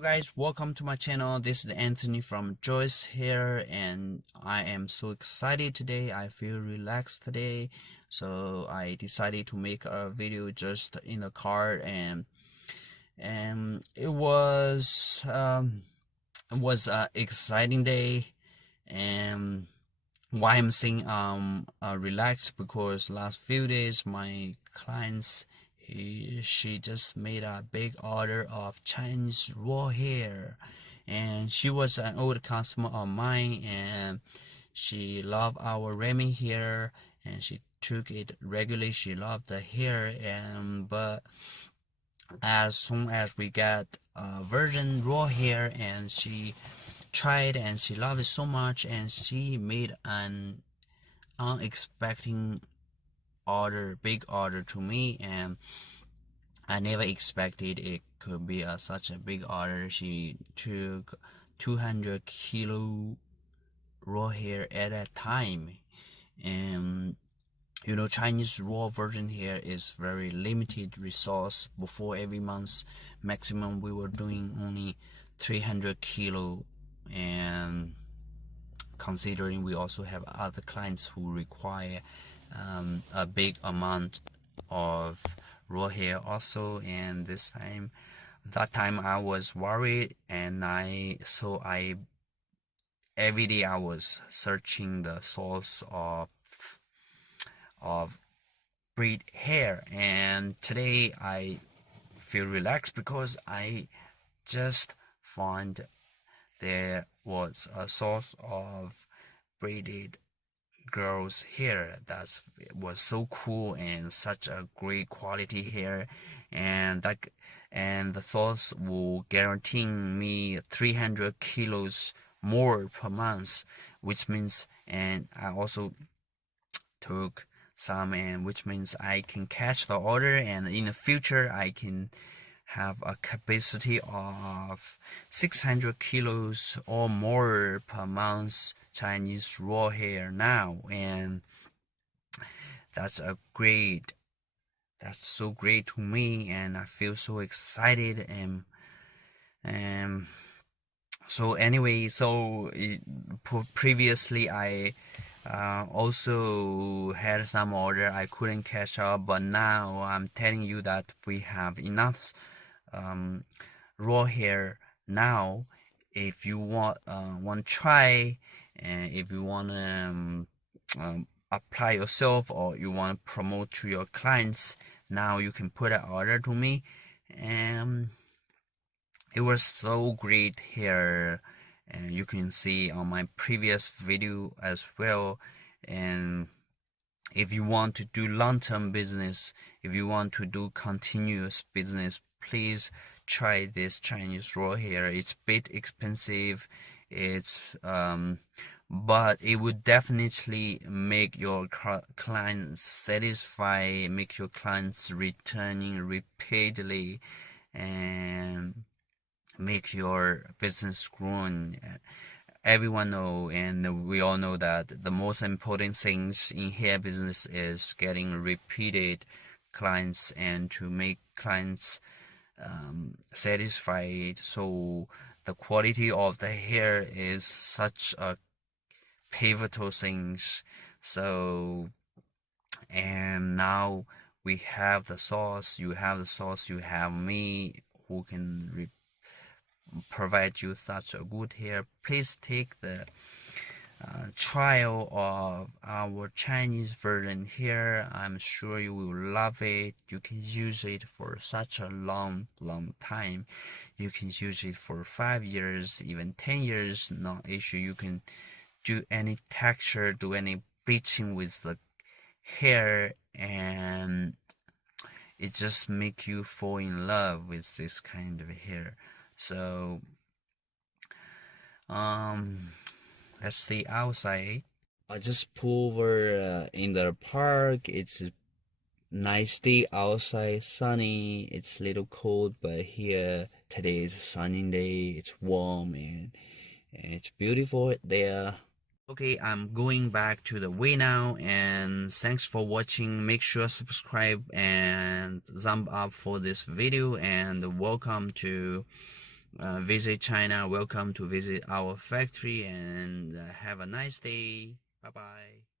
Hello guys, welcome to my channel. This is Anthony from Joice here, and I am so excited today. I feel relaxed today, so I decided to make a video just in the car, and it was an exciting day. And why I'm saying relaxed, because last few days my clients, she just made a big order of Chinese raw hair, and she was an old customer of mine, and she loved our Remy hair, and she took it regularly. She loved the hair, and but as soon as we got virgin raw hair, and she tried and she loved it so much, and she made an unexpected order, big order to me, and I never expected it could be such a big order. She took 200 kilo raw hair at a time, and you know, Chinese raw virgin hair is very limited resource. Before, every month maximum we were doing only 300 kilo, and considering we also have other clients who require a big amount of raw hair also. And that time I was worried, and I every day I was searching the source of braid hair, and today I feel relaxed because I just found there was a source of braided girls hair that was so cool and such a great quality hair, and the source will guarantee me 300 kilos more per month, which means, and I also took some, and which means I can catch the order, and in the future I can have a capacity of 600 kilos or more per month Chinese raw hair now. And that's so great to me, and I feel so excited. And so anyway, previously I also had some order I couldn't catch up, but now I'm telling you that we have enough raw hair now. If you want to try, and if you want to apply yourself, or you want to promote to your clients, now you can put an order to me. And it was so great here, and you can see on my previous video as well. And if you want to do long-term business, if you want to do continuous business, please try this Chinese raw hair. It's a bit expensive, it's but it would definitely make your clients satisfied, make your clients returning repeatedly, and make your business growing. Everyone know, and we all know, that the most important things in hair business is getting repeated clients and to make clients satisfied. So the quality of the hair is such a pivotal thing. So, and now we have the source, you have the source, you have me who can provide you such a good hair. Please take the trial of our Chinese version here. I'm sure you will love it. You can use it for such a long time. You can use it for 5 years, even 10 years, no issue. You can do any texture, do any bleaching with the hair, and it just make you fall in love with this kind of hair. So let's stay outside. I just pull over in the park. It's a nice day outside, sunny. It's a little cold, but here today is a sunny day. It's warm, and it's beautiful there. Okay, I'm going back to the way now, and thanks for watching. Make sure subscribe and thumb up for this video, and welcome to visit China, welcome to visit our factory, and have a nice day. Bye bye.